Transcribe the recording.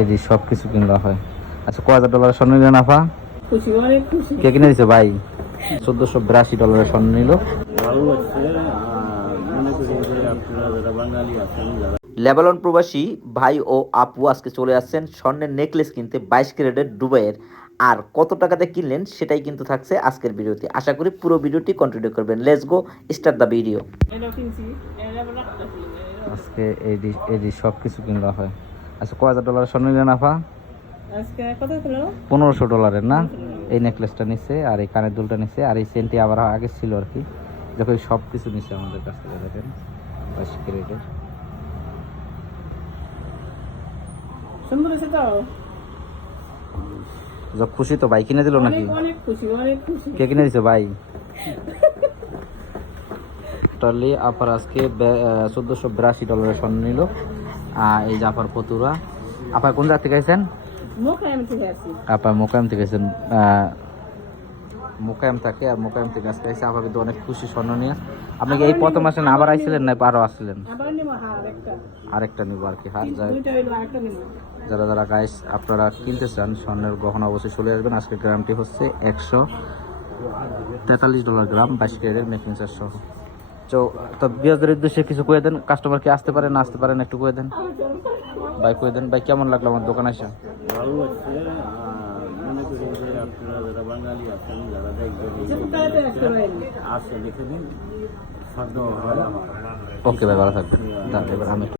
এটি সব কিছু কিনলা হয়। আচ্ছা কয় হাজার ডলারের স্বর্ণ নিলেন আফা? খুশি অনেক খুশি। কে কিনে দিছে ভাই? চোদ্দশো বিরাশি ডলারের স্বর্ণ নিল। ভালো লাগছে আর মনে করি যে আপনারা যারা বাঙালি আছেন যারা লেবানন প্রবাসী ভাই ও আপু আজকে চলে আসছেন স্বর্ণের নেকলেস কিনতে বাইশ ক্যারেটের দুবাইয়ের আর কত টাকাতে কিনলেন সেটাই কিন্তু থাকছে আজকের ভিডিওতে। আশা করি পুরো ভিডিওটি কন্টিনিউ করবেন। Let's go start the video আজকে এডি এডি সব কিছু কিনলা হয়। আচ্ছা কয় হাজার ডলারের স্বর্ণ নিলেন আফা? পনেরোশো ডলারের না? এই নেকলেসটা নিচ্ছে আর এই কানের দুলটা নিচ্ছে আর এই সেন্টটি আবার আগে ছিল আর কি। দেখো সব কিছু নিচ্ছে আমাদের কাছ থেকে দেখেন। বাইশ ক্যারেটের। সুন্দর আছে তো? যা খুশি তো ভাই কিনে দিল নাকি? অনেক অনেক খুশি অনেক খুশি। কে কিনে দিছে ভাই? টোটালি আপার আজকে চোদ্দোশো বিরাশি ডলারের স্বর্ণ নিল। এই যে আপার পতুরা আপার কোন জায়গা থেকে আইছেন মুখ আমি থেকে আছি। আপা মোকাম থেকে আইছেন মোকাম থাকে আর মোকাম থেকে আজকে আইসে আপা কিন্তু অনেক খুশি স্বর্ণ নিয়ে। আপনি কি এই প্রথম আসেন আবার আইছিলেন না আরও আসছিলেন হ্যাঁ আরেকটা নিব আর কি হ্যাঁ হইল আরেকটা নিব। যারা যারা গাইস আপনারা কিনতে চান স্বর্ণের গহনা অবশ্যই চলে আসবেন। আজকে গ্রামটি হচ্ছে একশো তেতাল্লিশ ডলার গ্রাম বাইশ ক্যারেটের মেকিং চার্জ সহ। তো তো বিয়াজদের উদ্দেশ্যে কিছু কয়ে দেন। কাস্টমার কি আসতে পারে না আসতে পারেন একটু কয়ে দেন। ভাই কয়ে দেন ভাই কেমন লাগল আমার দোকানে এসে ভালো লাগছে মনে করি যে আপনারা যারা বাঙালি আছেন যারা দেখবেন এই যেহেতু তাড়াতাড়ি আসতে পারেনি। আসে দিন ওকে ভাই ভালো থাকবেন। আমি